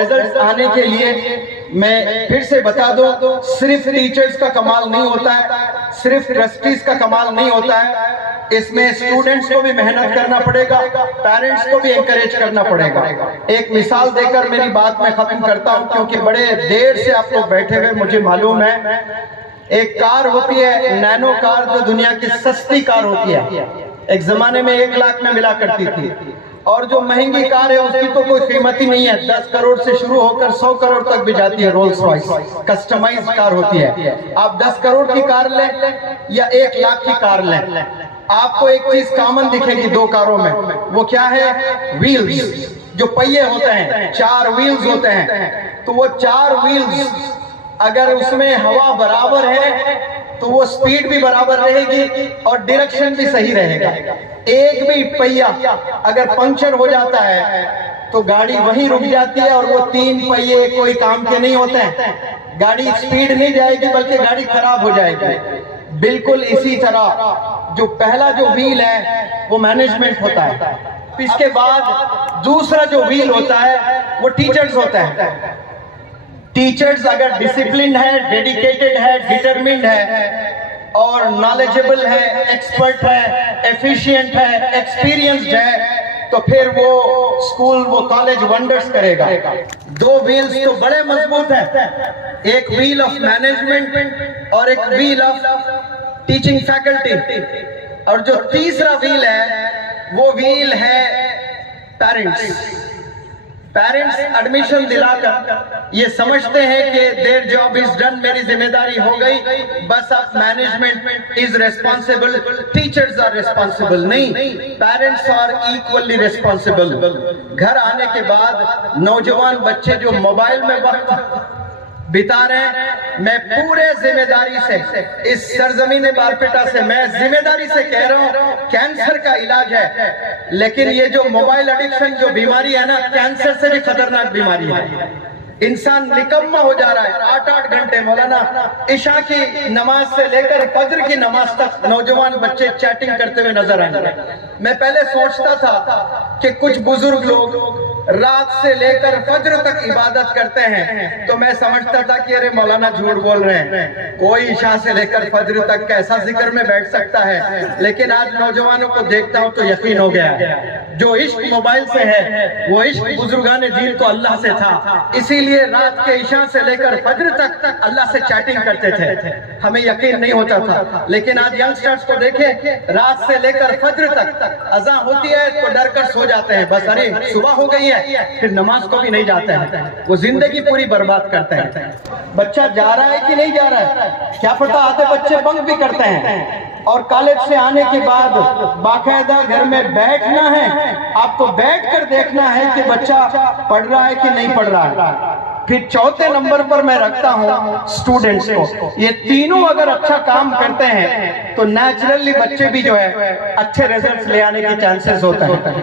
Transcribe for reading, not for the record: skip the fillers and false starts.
Result आने के लिए मैं फिर से बता दूं, सिर्फ टीचर्स का कमाल नहीं होता है, सिर्फ ट्रस्टीज का कमाल नहीं होता है, इसमें स्टूडेंट्स को भी मेहनत करना पड़ेगा, पेरेंट्स को भी एनकरेज करना पड़ेगा। एक मिसाल देकर मेरी बात मैं खत्म करता हूं, क्योंकि बड़े देर से आप लोग बैठे हुए, मुझे मालूम है। एक कार होती है नैनो कार, जो दुनिया की सस्ती कार होती है, एक जमाने में 1 लाख में मिला करती थी, और जो महंगी कार है उसकी तो कोई कीमत ही नहीं है, 10 करोड़ से शुरू होकर 100 करोड़ तक भी जाती है। रोल्स रॉयस कस्टमाइज्ड कार होती है। आप 10 करोड़ की कार लें या 1 लाख की कार लें, आपको एक चीज कॉमन दिखेगी 2 कारों में। वो क्या है? व्हील्स, जो पहिए होते हैं, 4 व्हील्स होते हैं। तो वो 4 व्हील्स अगर उसमें हवा बराबर है तो वो स्पीड भी बराबर रहेगी और डायरेक्शन भी सही रहेगा। एक भी पहिया अगर पंक्चर हो जाता है तो गाड़ी वहीं रुक जाती है, और वो 3 पहिए कोई काम के नहीं होते हैं। गाड़ी स्पीड नहीं जाएगी बल्कि गाड़ी खराब हो जाएगी। बिल्कुल इसी तरह जो पहला जो व्हील है वो मैनेजमेंट होता है, इसके बाद दूसरा जो व्हील होता है वो टीचर्स होता है। टीचर्स अगर डिसिप्लिन है, डेडिकेटेड है, डिटरमिन्ड है और नॉलेजेबल है, एक्सपर्ट है, एफिशिएंट है, एक्सपीरियंस्ड है, तो फिर वो स्कूल, वो कॉलेज वंडर्स करेगा। 2 व्हील्स तो बड़े मजबूत हैं, एक व्हील ऑफ मैनेजमेंट और एक व्हील ऑफ टीचिंग फैकल्टी, और जो तीसरा व्हील है वो व्हील है पेरेंट्स। पेरेंट्स एडमिशन दिलाकर ये समझते हैं कि देयर जॉब इज डन, मेरी जिम्मेदारी हो गई, बस अब management is responsible, teachers are responsible. नहीं, पेरेंट्स आर इक्वली रिस्पॉन्सिबल। घर आने के बाद नौजवान बच्चे जो मोबाइल में वक्त बिता रहे हैं, मैं पूरे जिम्मेदारी से इस सरजमीन बारपेटा से मैं जिम्मेदारी से कह रहा हूं, कैंसर का इलाज है, लेकिन ये जो मोबाइल एडिक्शन जो बीमारी है ना, कैंसर से भी खतरनाक बीमारी है। इंसान निकम्मा हो जा रहा है। 8-8 घंटे मौलाना इशा की नमाज से लेकर फजर की नमाज तक नौजवान बच्चे चैटिंग करते हुए नजर आएंगे। मैं पहले सोचता था कि कुछ बुजुर्ग लोग रात से लेकर फजर तक इबादत करते हैं, तो मैं समझता था कि अरे मौलाना झूठ बोल रहे हैं, कोई इशा से लेकर फजर तक कैसा जिक्र में बैठ सकता है। लेकिन आज नौजवानों को देखता हूं तो यकीन हो गया, जो इश्क मोबाइल से है वो इश्क बुजुर्गान दीन को अल्लाह से था। इसीलिए रात के इशा से लेकर फजर तक अल्लाह से चैटिंग करते थे, हमें यकीन नहीं होता था। लेकिन आज यंगस्टर्स को देखें, रात से लेकर फजर तक अज़ान होती है तो डर कर सो जाते हैं, बस अरे सुबह हो गई है, फिर नमाज को भी नहीं जाते हैं। वो जिंदगी पूरी बर्बाद करते हैं। बच्चा जा रहा है कि नहीं जा रहा है क्या पता, आधे बच्चे बंक भी करते हैं। और कॉलेज से आने के बाद बाकायदा घर में बैठना है, आपको बैठकर देखना है कि बच्चा पढ़ रहा है कि नहीं पढ़ रहा है। फिर 4थे नंबर पर मैं रखता हूं स्टूडेंट्स को। ये तीनों अगर अच्छा काम करते हैं तो नेचुरली बच्चे भी जो है अच्छे रिजल्ट्स ले आने के चांसेस होते हैं।